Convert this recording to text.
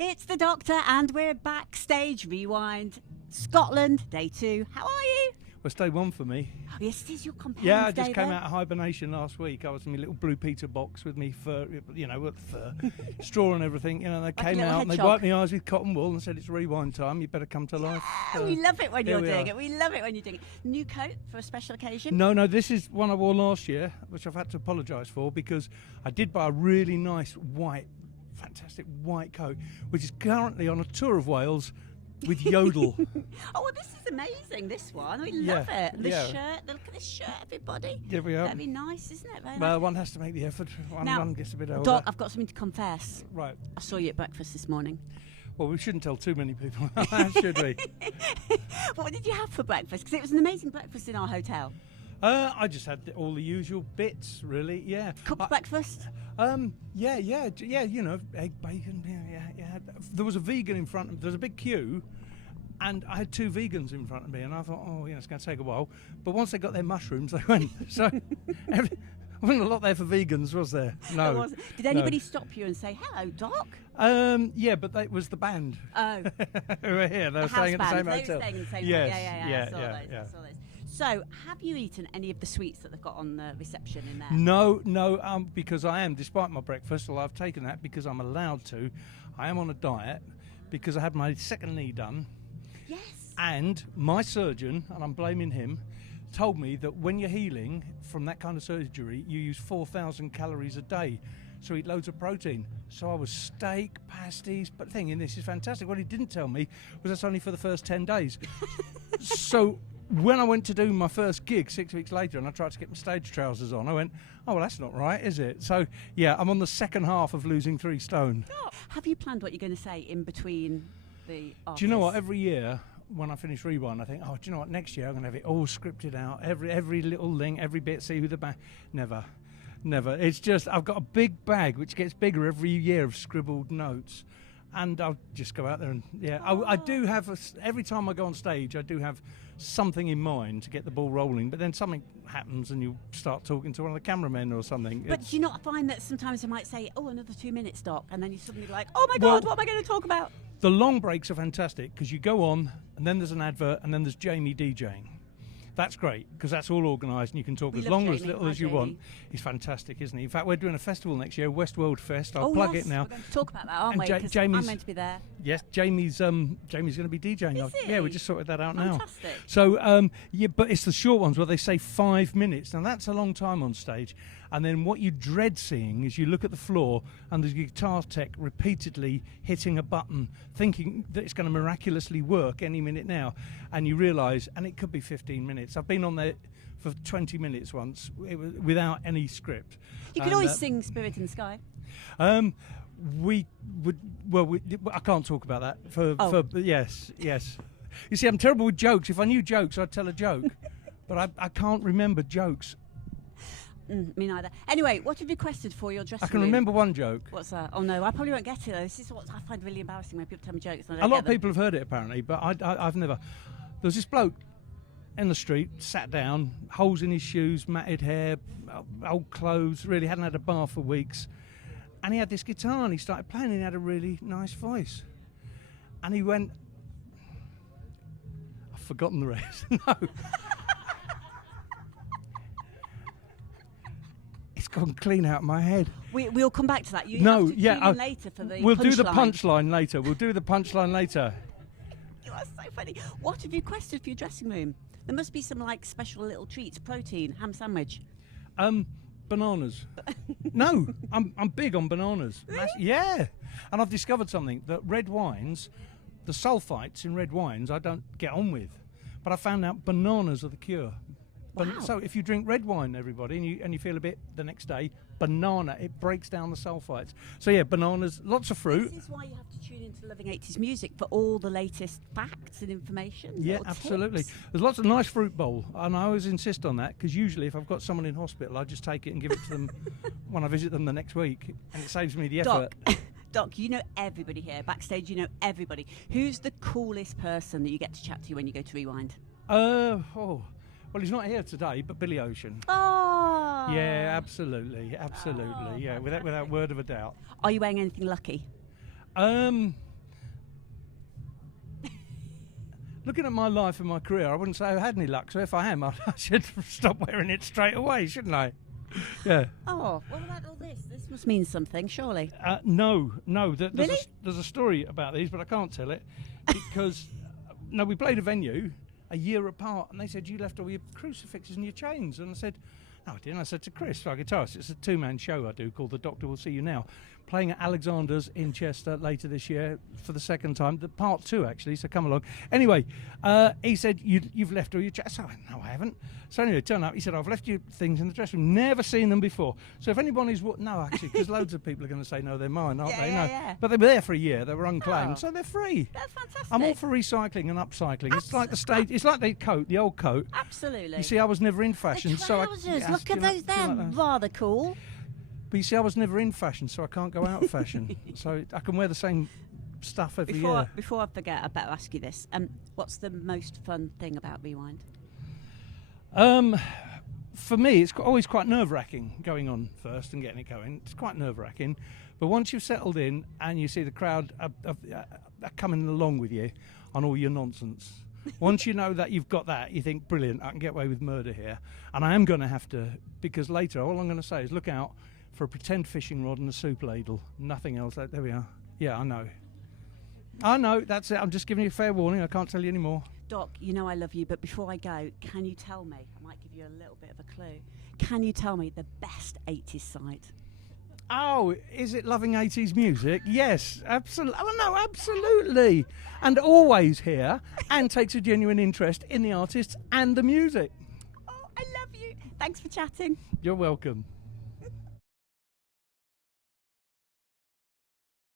It's the Doctor, and we're backstage. Rewind Scotland, day 2. How are you? Well, it's day 1 for me. Oh, yes, it is your companion. Yeah, I just came out of hibernation last week. I was in my little Blue Peter box with me fur, with fur, straw and everything. They like came out and they wiped my eyes with cotton wool and said, "It's rewind time. You better come to life." We love it when you're doing it. We love it when you're doing it. New coat for a special occasion? No, this is one I wore last year, which I've had to apologise for because I did buy a really nice fantastic white coat, which is currently on a tour of Wales with Yodel. Oh, well, this is amazing, this one. We love it. And the shirt, look at this shirt, everybody. Yeah, we are. Very nice, isn't it? Very Well, nice. one has to make the effort. One gets a bit older. Doc, I've got something to confess. Right. I saw you at breakfast this morning. Well, we shouldn't tell too many people, should we? What did you have for breakfast? Because it was an amazing breakfast in our hotel. I just had all the usual bits, really. Yeah. Cooked breakfast. Yeah. Egg, bacon. Yeah. There was a vegan in front of me. There was a big queue, and I had 2 vegans in front of me, and I thought, it's going to take a while. But once they got their mushrooms, they went. So wasn't a lot there for vegans, was there? No. There wasn't. Did anybody stop you and say, "Hello, Doc"? Yeah, but it was the band. Oh. Who were here. They were staying at the same hotel. They were staying in the same Yes. I saw those. So, have you eaten any of the sweets that they've got on the reception in there? No, because I am, despite my breakfast, well, I've taken that because I'm allowed to. I am on a diet because I had my second knee done. Yes. And my surgeon, and I'm blaming him, told me that when you're healing from that kind of surgery, you use 4,000 calories a day. So eat loads of protein. So I was steak, pasties, but the thing in this is fantastic. What he didn't tell me was that's only for the first 10 days. So when I went to do my first gig 6 weeks later and I tried to get my stage trousers on, I went, well, that's not right, is it? So, yeah, I'm on the second half of losing 3 stone. Oh. Have you planned what you're going to say in between the artists? Do you know what? Every year when I finish Rewind, I think, do you know what? Next year I'm going to have it all scripted out, every little link, every bit, see who the band... Never. It's just, I've got a big bag which gets bigger every year of scribbled notes. And I'll just go out there and, I do have, every time I go on stage, I do have something in mind to get the ball rolling, but then something happens and you start talking to one of the cameramen or something. But do you not find that sometimes they might say, another 2 minutes, Doc, and then you're suddenly like, oh my God, what am I going to talk about? The long breaks are fantastic because you go on and then there's an advert and then there's Jamie DJing. That's great because that's all organised and you can talk as long or as little as you want. He's fantastic, isn't he? In fact, we're doing a festival next year, Westworld Fest. I'll plug it now. We're going to talk about that, aren't we? Because I'm meant to be there. Yes, Jamie's going to be DJing. Is he? Yeah, we just sorted that out now. Fantastic. So, but it's the short ones where they say 5 minutes. Now, that's a long time on stage. And then what you dread seeing is you look at the floor and there's a guitar tech repeatedly hitting a button, thinking that it's going to miraculously work any minute now. And you realise, and it could be 15 minutes. I've been on there for 20 minutes once without any script. You could always sing Spirit in the Sky. We would, I can't talk about that. Yes. You see, I'm terrible with jokes. If I knew jokes, I'd tell a joke. But I can't remember jokes. Me neither. Anyway, what have you requested for your dressing room? I can remember one joke. What's that? Oh no, I probably won't get it though. This is what I find really embarrassing when people tell me jokes. And I a don't lot of people have heard it apparently, but I've never. There was this bloke in the street, sat down, holes in his shoes, matted hair, old clothes, really hadn't had a bath for weeks. And he had this guitar and he started playing and he had a really nice voice. And he went, I've forgotten the rest. No. It's gone clean out of my head. We'll come back to that. You no, have to tune in later for the We'll punchline. do the punchline later. You are so funny. What have you requested for your dressing room? There must be some special little treats, protein, ham sandwich. Bananas. No, I'm big on bananas. Really? Yeah. And I've discovered something, that red wines, the sulfites in red wines I don't get on with. But I found out bananas are the cure. Wow. So if you drink red wine, everybody, and you feel a bit the next day, banana, it breaks down the sulfites. So yeah, bananas, lots of fruit. This is why you have to tune into Loving 80s Music for all the latest facts and information. Yeah, absolutely. Tips. There's lots of nice fruit bowl, and I always insist on that because usually if I've got someone in hospital, I just take it and give it to them when I visit them the next week, and it saves me the effort. Doc, you know everybody here. Backstage, you know everybody. Who's the coolest person that you get to chat to when you go to Rewind? Well, he's not here today, but Billy Ocean. Oh. Yeah, absolutely. Yeah, without word of a doubt. Are you wearing anything lucky? looking at my life and my career, I wouldn't say I had any luck. So if I am, I should stop wearing it straight away, shouldn't I? Yeah. Oh, what about all this? This must mean something, surely. No. Really? There's a story about these, but I can't tell it because no, we played a venue a year apart, and they said you left all your crucifixes and your chains, and I said, no, I didn't. I said to Chris, our guitarist, it's a two-man show I do called The Doctor Will See You Now, playing at Alexander's in Chester later this year for the second time, the part 2 actually, so come along. Anyway, he said, you've left all your chains. I went, no, I haven't. So anyway, turn up, he said, I've left you things in the dressing room, never seen them before. So if anybody's, no, actually, because loads of people are going to say, no, they're mine, aren't they? No. Yeah. But they were there for a year, they were unclaimed, so they're free. That's fantastic. I'm all for recycling and upcycling. It's like the stage, it's like the old coat. Absolutely. You see, I was never in fashion, The trousers, look at those there, rather cool. But you see, I was never in fashion, so I can't go out of fashion. So I can wear the same stuff every year. Before I forget, I better ask you this. What's the most fun thing about Rewind? For me, it's always quite nerve-wracking going on first and getting it going. It's quite nerve-wracking. But once you've settled in and you see the crowd are coming along with you on all your nonsense, once you know that you've got that, you think, brilliant, I can get away with murder here. And I am going to have to, because later, all I'm going to say is look out for a pretend fishing rod and a soup ladle. Nothing else. There we are. Yeah, I know, that's it. I'm just giving you a fair warning. I can't tell you any more. Doc, you know I love you, but before I go, can you tell me, I might give you a little bit of a clue, can you tell me the best 80s site? Oh, is it Loving 80s Music? Yes, absolutely. Oh, no, absolutely. And always here, and takes a genuine interest in the artists and the music. Oh, I love you. Thanks for chatting. You're welcome.